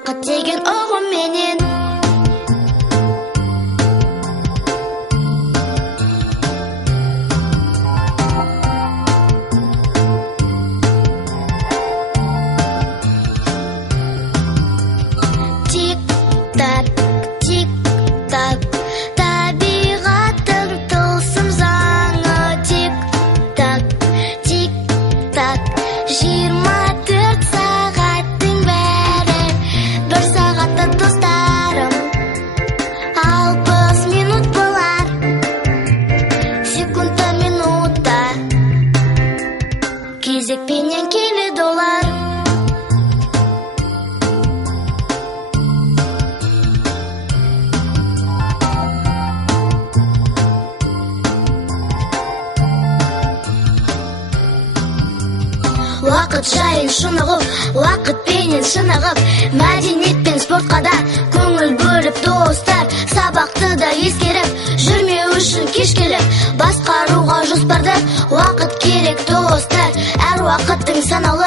Уақыт деген ұғым менен Тик-так, тик-так, табиғаттың тылсым заңы. Тик-так, тик-так, 24 сағаттың бәрі бір сағатта достарым 60 минут болар. Секундта, минутта кезекпенен келеді олар. Уақыт жайын шынығып, уақытпенен шынығып, мәдениет пен спортқа да көңіл бөліп достар. Сабақты да ескеріп, жүрмеу үшін кешкілік басқаруға жоспарды. Уақыт керек достар, әр уақыттың санаулы.